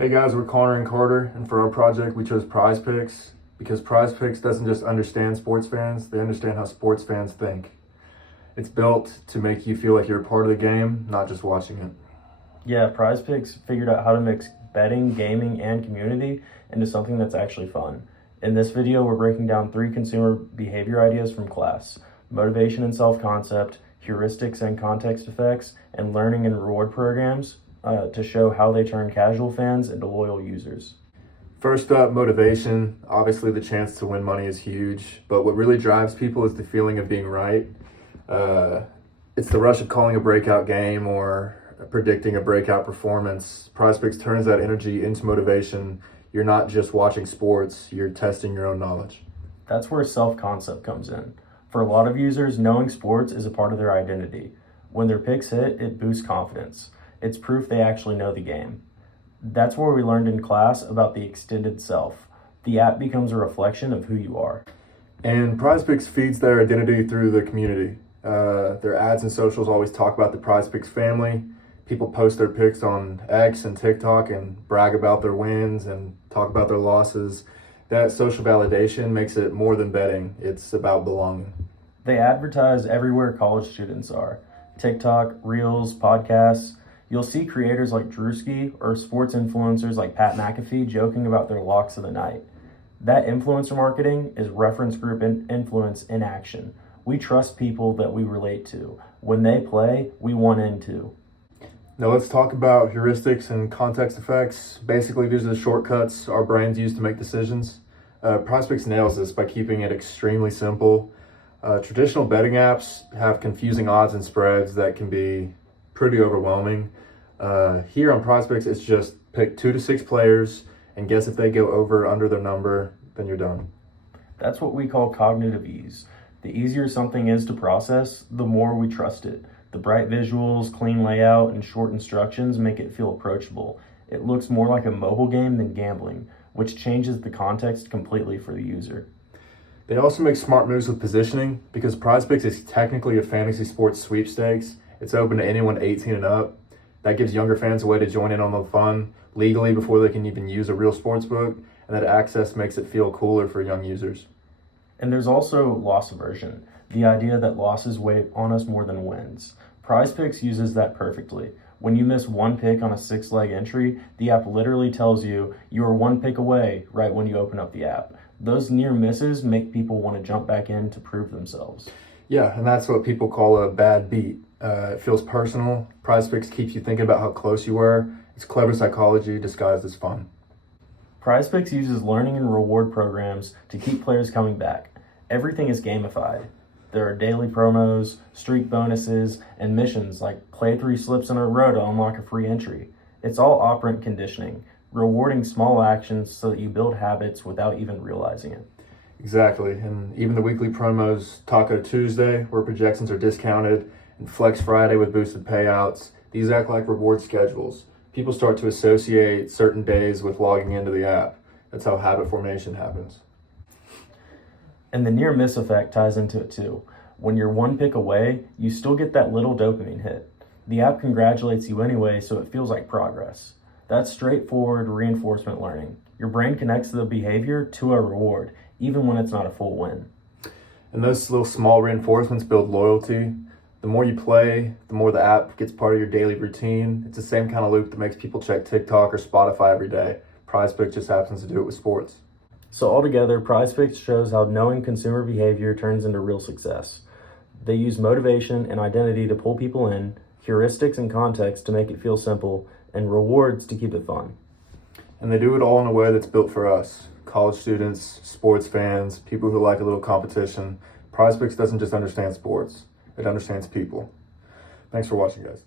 Hey guys, we're Connor and Carter, and for our project we chose Prize Picks because Prize Picks doesn't just understand sports fans, they understand how sports fans think. It's built to make you feel like you're a part of the game, not just watching it. Yeah, Prize Picks figured out how to mix betting, gaming, and community into something that's actually fun. In this video, we're breaking down 3 consumer behavior ideas from class: motivation and self-concept, heuristics and context effects, and learning and reward programs to show how they turn casual fans into loyal users. First up, motivation. Obviously the chance to win money is huge, but what really drives people is the feeling of being right. It's the rush of calling a breakout game or predicting a breakout performance. Prize Picks turns that energy into motivation. You're not just watching sports, you're testing your own knowledge. That's where self-concept comes in. For a lot of users, knowing sports is a part of their identity. When their picks hit, it boosts confidence. It's proof they actually know the game. That's where we learned in class about the extended self. The app becomes a reflection of who you are. And Prize Picks feeds their identity through the community. Their ads and socials always talk about the Prize Picks family. People post their picks on X and TikTok and brag about their wins and talk about their losses. That social validation makes it more than betting. It's about belonging. They advertise everywhere college students are. TikTok, Reels, podcasts. You'll see creators like Drewski or sports influencers like Pat McAfee joking about their locks of the night. That influencer marketing is reference group influence in action. We trust people that we relate to. When they play, we want in too. Now let's talk about heuristics and context effects. Basically, these are the shortcuts our brains use to make decisions. Prize Picks nails this by keeping it extremely simple. Traditional betting apps have confusing odds and spreads that can be pretty overwhelming. Here on Prize Picks, it's just pick 2 to 6 players and guess if they go over or under their number, then you're done. That's what we call cognitive ease. The easier something is to process, the more we trust it. The bright visuals, clean layout, and short instructions make it feel approachable. It looks more like a mobile game than gambling, which changes the context completely for the user. They also make smart moves with positioning because Prize Picks is technically a fantasy sports sweepstakes. It's open to anyone 18 and up. That gives younger fans a way to join in on the fun legally before they can even use a real sports book, and that access makes it feel cooler for young users. And there's also loss aversion, the idea that losses weigh on us more than wins. Prize Picks uses that perfectly. When you miss one pick on a 6-leg entry, the app literally tells you you are 1 pick away right when you open up the app. Those near misses make people want to jump back in to prove themselves. Yeah, and that's what people call a bad beat. It feels personal. Prize Picks keeps you thinking about how close you were. It's clever psychology disguised as fun. Prize Picks uses learning and reward programs to keep players coming back. Everything is gamified. There are daily promos, streak bonuses, and missions like play 3 slips in a row to unlock a free entry. It's all operant conditioning, rewarding small actions so that you build habits without even realizing it. Exactly, and even the weekly promos, Taco Tuesday, where projections are discounted, and Flex Friday with boosted payouts, these act like reward schedules. People start to associate certain days with logging into the app. That's how habit formation happens. And the near miss effect ties into it too. When you're 1 pick away, you still get that little dopamine hit. The app congratulates you anyway, so it feels like progress. That's straightforward reinforcement learning. Your brain connects the behavior to a reward, even when it's not a full win. And those little small reinforcements build loyalty. The more you play, the more the app gets part of your daily routine. It's the same kind of loop that makes people check TikTok or Spotify every day. Prize Picks just happens to do it with sports. So altogether, Prize Picks shows how knowing consumer behavior turns into real success. They use motivation and identity to pull people in, heuristics and context to make it feel simple, and rewards to keep it fun. And they do it all in a way that's built for us. College students, sports fans, people who like a little competition. Prize Picks doesn't just understand sports, it understands people. Thanks for watching, guys.